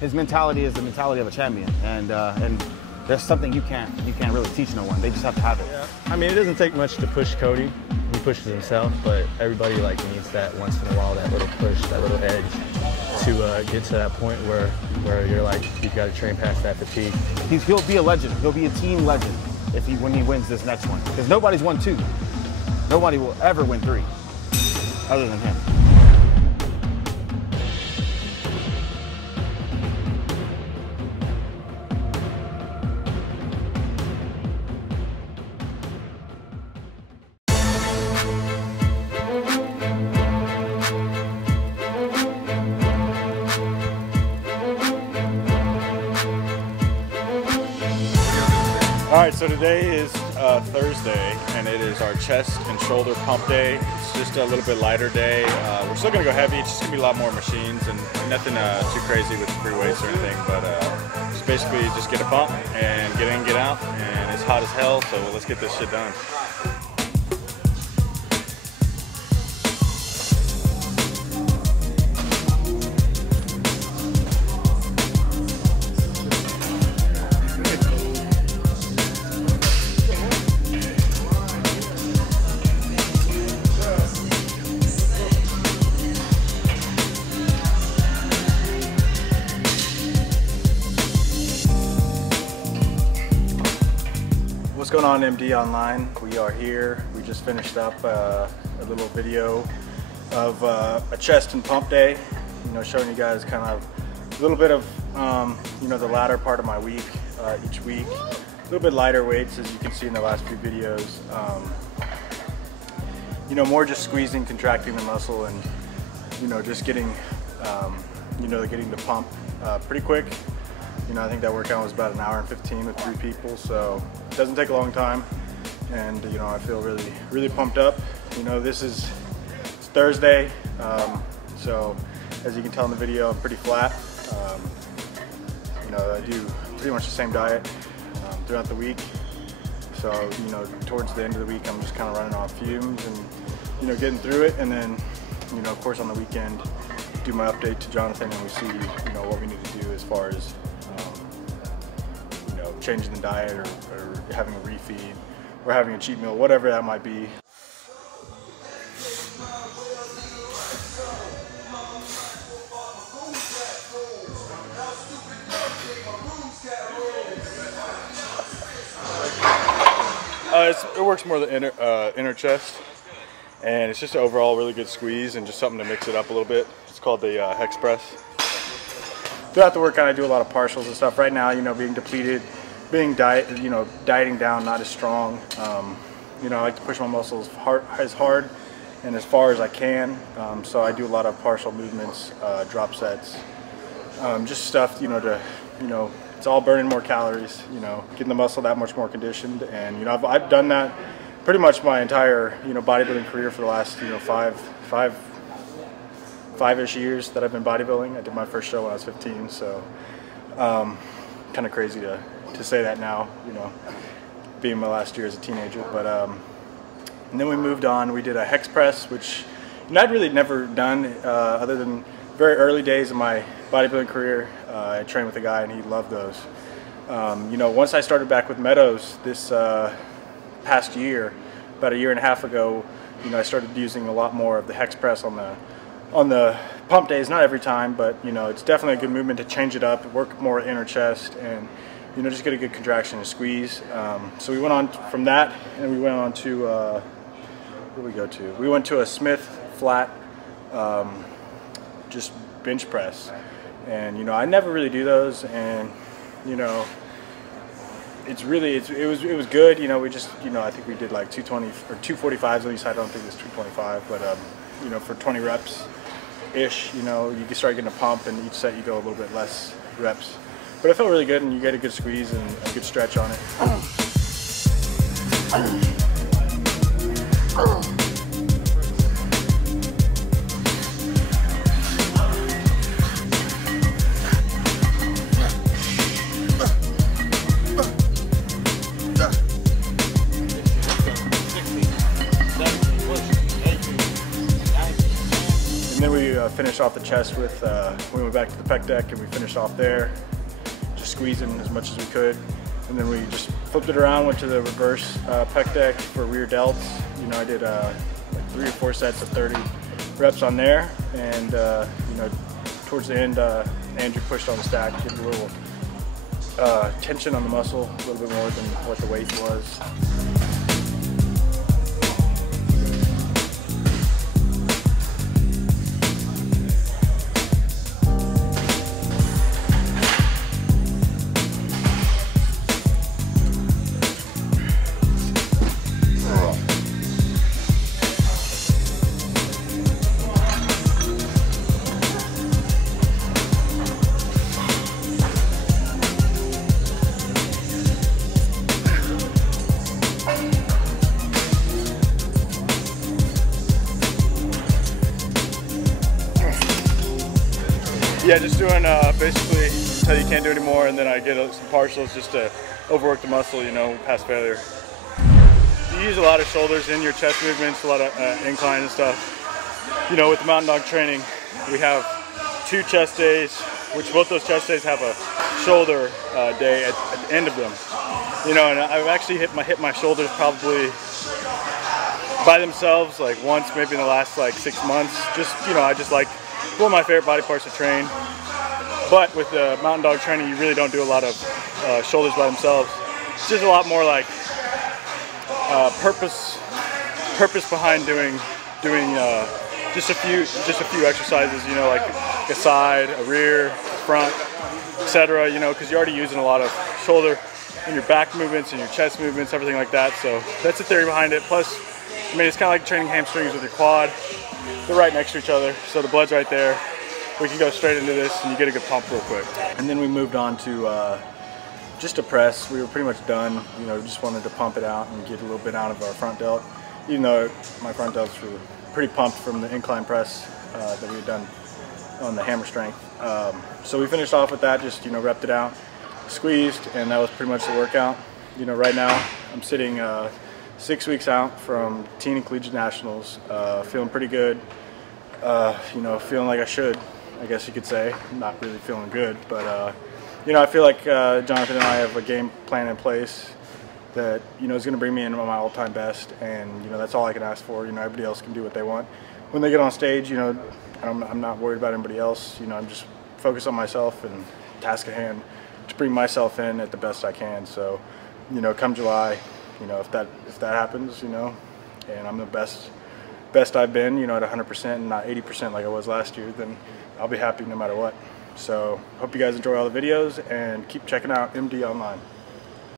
his mentality is the mentality of a champion, and there's something you can't really teach no one. They just have to have it. Yeah. I mean, it doesn't take much to push Cody. He pushes himself, but everybody like needs that once in a while, that little push, that little edge to get to that point where you're like, you've got to train past that fatigue. He'll be a legend. He'll be a team legend when he wins this next one, because nobody's won 2. Nobody will ever win 3 other than him. All right, so today is Thursday, and it is our chest and shoulder pump day. It's just a little bit lighter day. We're still gonna go heavy. It's just gonna be a lot more machines and nothing too crazy with free weights or anything, but just basically just get a pump and get in, get out, and it's hot as hell, so let's get this shit done. What's going on, MD Online? We are here. We just finished up a little video of a chest and pump day, showing you guys kind of a little bit of the latter part of my week each week. A little bit lighter weights, as you can see in the last few videos. More just squeezing, contracting the muscle, and just getting getting the pump pretty quick. I think that workout was about 1 hour and 15 with 3 people, so it doesn't take a long time, and I feel really pumped up. It's Thursday, so as you can tell in the video, I'm pretty flat. I do pretty much the same diet throughout the week, so towards the end of the week I'm just kind of running off fumes and getting through it, and then of course on the weekend do my update to Jonathan, and we see what we need to do as far as changing the diet or having a refeed or having a cheat meal, whatever that might be. It works more the inner chest, and it's just an overall really good squeeze and just something to mix it up a little bit. It's called the hex press. Throughout the workout I do a lot of partials and stuff. Right now, being depleted, dieting down, not as strong. I like to push my muscles as hard and as far as I can. So I do a lot of partial movements, drop sets, just stuff, it's all burning more calories, getting the muscle that much more conditioned. And I've done that pretty much my entire bodybuilding career for the last five-ish years that I've been bodybuilding. I did my first show when I was 15, so kind of crazy to say that now, being my last year as a teenager. But and then we moved on. We did a hex press, which I'd really never done other than very early days of my bodybuilding career. I trained with a guy and he loved those. Once I started back with Meadows this past year, about 1.5 years ago, I started using a lot more of the hex press on the pump days. Not every time, but it's definitely a good movement to change it up, work more inner chest, and just get a good contraction and squeeze. So we went on from that, and we went on to where did we go to? We went to a Smith flat, just bench press, and I never really do those, and it was good. We just I think we did like 220 or 245s at least. I don't think it was 225, but for 20 reps ish, you can start getting a pump, and each set you go a little bit less reps. But it felt really good, and you get a good squeeze and a good stretch on it. And then we finished finish off the chest with, we went back to the pec deck and we finished off there, just squeezing as much as we could. And then we just flipped it around, went to the reverse pec deck for rear delts. You know, I did like 3 or 4 sets of 30 reps on there. And, you know, towards the end, Andrew pushed on the stack, getting a little tension on the muscle, a little bit more than what the weight was. Yeah, just doing basically until you can't do anymore, and then I get some partials just to overwork the muscle, you know, past failure. You use a lot of shoulders in your chest movements, a lot of incline and stuff. You know, with the mountain dog training, we have 2 chest days, which both those chest days have a shoulder day at the end of them. You know, and I've actually hit my shoulders probably by themselves like once, maybe in the last like 6 months. Just, you know, I just like one of my favorite body parts to train. But with the mountain dog training, you really don't do a lot of shoulders by themselves. It's just a lot more like purpose behind doing just a few exercises. You know, like a side, a rear, a front, etc. You know, because you're already using a lot of shoulder in your back movements and your chest movements, everything like that. So that's the theory behind it. Plus, I mean, it's kind of like training hamstrings with your quad. They're right next to each other, so the blood's right there. We can go straight into this and you get a good pump real quick. And then we moved on to just a press. We were pretty much done. You know, just wanted to pump it out and get a little bit out of our front delt. Even though my front delts were pretty pumped from the incline press that we had done on the hammer strength. So we finished off with that, just, you know, repped it out, squeezed, and that was pretty much the workout. You know, right now I'm sitting 6 weeks out from teen and collegiate nationals, feeling pretty good. You know, feeling like I should, I guess you could say. I'm not really feeling good, but you know, I feel like Jonathan and I have a game plan in place that, you know, is going to bring me into my all-time best, and, you know, that's all I can ask for. You know, everybody else can do what they want. When they get on stage, you know, I'm not worried about anybody else. You know, I'm just focused on myself and task at hand to bring myself in at the best I can. So, you know, come July, you know, if that happens, you know, and I'm the best I've been, you know, at 100% and not 80% like I was last year, then I'll be happy no matter what. So hope you guys enjoy all the videos and keep checking out MD Online.